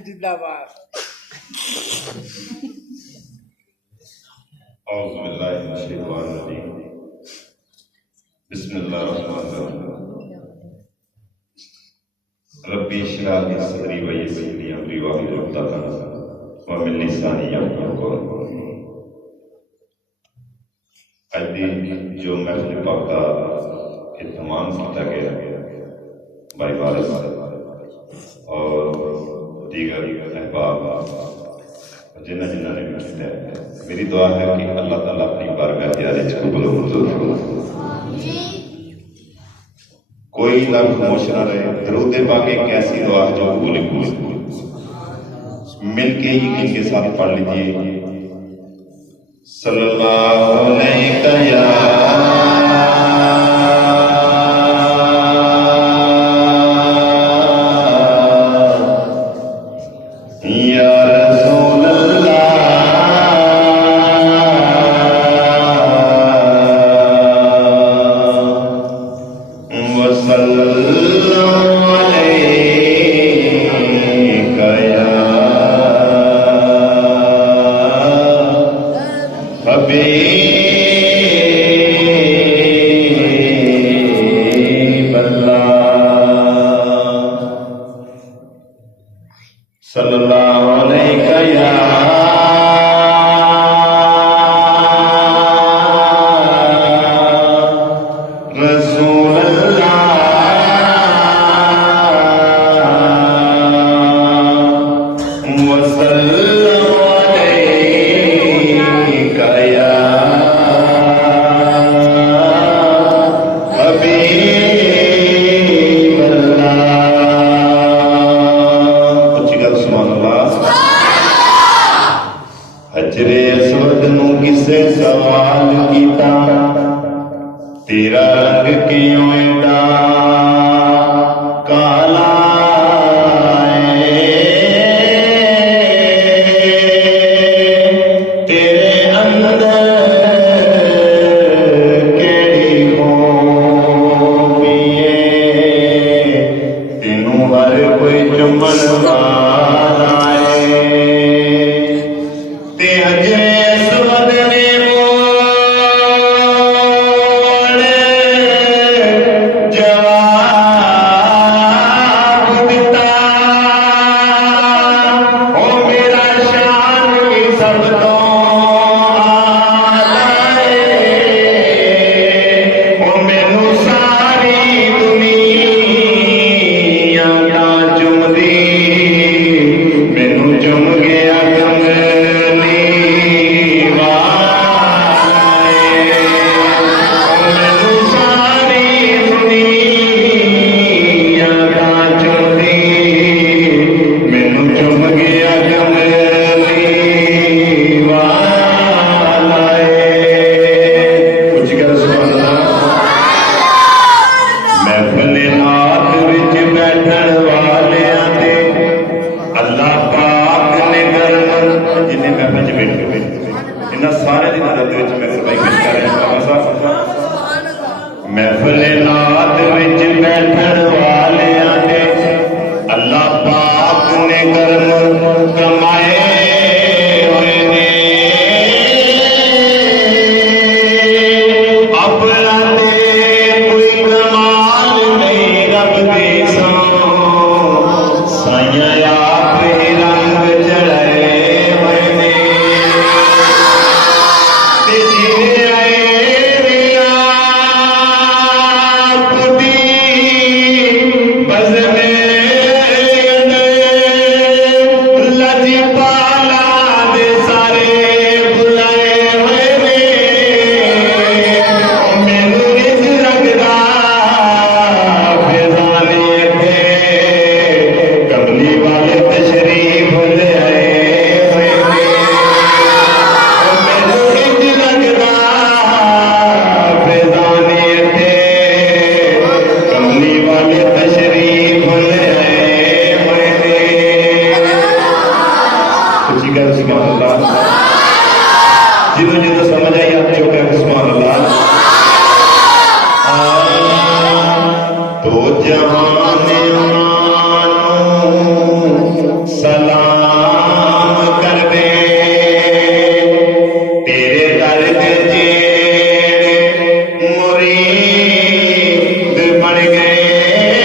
जिंदाबाद। रब्बी इश्रह ली सदरी व यस्सिर ली अमरी वाहलुल उक़दतन व मिन लिसानी यफ़क़हू क़ौली। आज दी जो महफिल पाक का इत्तमाम किया गया भाई वारिस और दीगर अहबाब जिन्हें जिन्होंने भी किया है, मेरी दुआ है कि अल्लाह ताला अपनी बारगाह ज़ियारत में कबूल मंजूर फरमाए। कोई लफ्ज़ खामोश न रहे। दरूद पाक एक ऐसी दुआ जो कबूल मिलके यकीन के साथ पढ़ लीजिए। सल्लल्लाहु अलैहि या जहान मानो सलाम